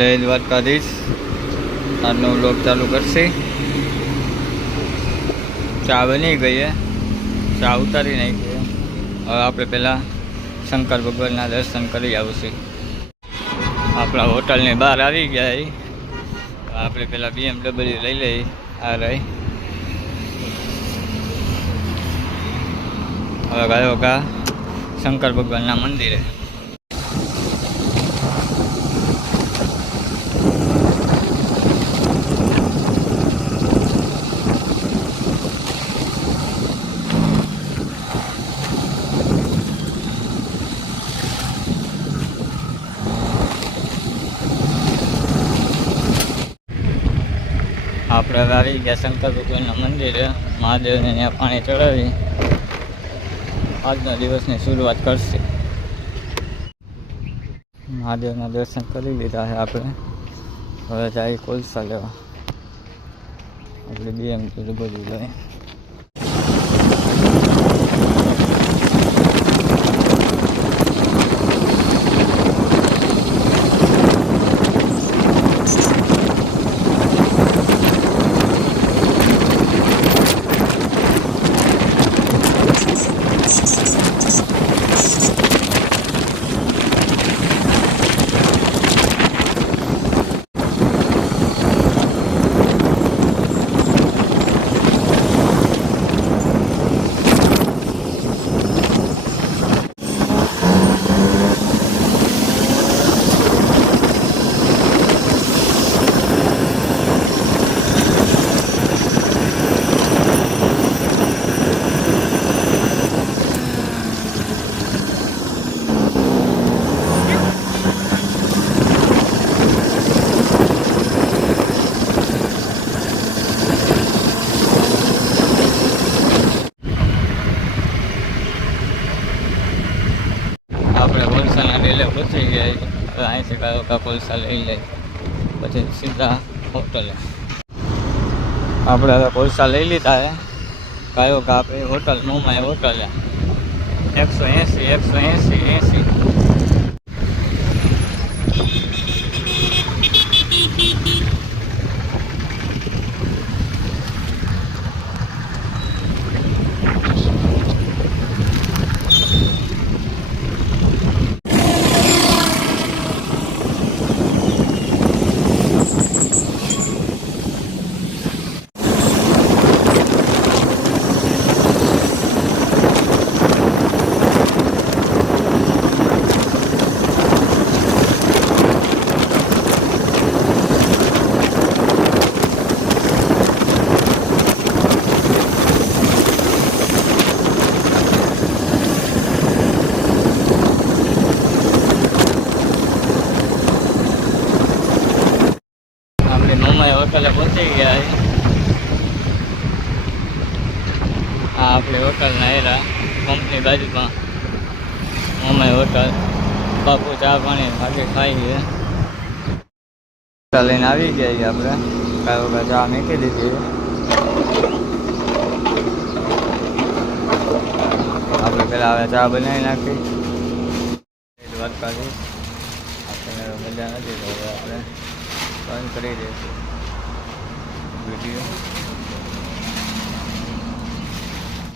જય દ્વારકાધીશ। આજનો વ્લોગ ચાલુ કરશે। ચા બની ગઈ है, ચા ઉતારી નાખી। હવે આપણે પહેલાં શંકર ભગવાનના દર્શન કરી આવશે। આપણા હોટલની બહાર આવી ગયા। આપણે પહેલાં BMW લઈ લઈ। આ રહી। હવે ગયો કા શંકર ભગવાનના મંદિરે। આપણે હવે આવી ગયા શંકર ભગવાનના મંદિરે। મહાદેવને ત્યાં પાણી ચડાવી આજના દિવસની શરૂઆત કરશે। મહાદેવના દર્શન કરી લીધા છે આપણે। હવે જાય કોલસા લેવા। આપણે BMW બધું લઈએ। આપણે કોલસાના ડેલે પહોંચી ગયા। અહીંથી કયો કા કોલસા લઈ લઈ પછી સીધા હોટલે। આપણે હવે કોલસા લઈ લીધા છે। કયો કા આપણે હોટલ મોમાય હોટલે 180। હોટલે પહોંચી ગયા। આ આપણે હોટલના એરા કંપની બાજુમાં મોમાઈ હોટલ। બાપુ ચા પાણી ભાગે ખાઈએ। લઈને આવી ગયા આપણે કાયો ચા મૂકી દીધી। આપણે પેલા હવે ચા બનાવી નાખી। દ્વારકાધીશ આપણને મજા નથી તો હવે આપણે બંધ કરી દઈશું वीडियो।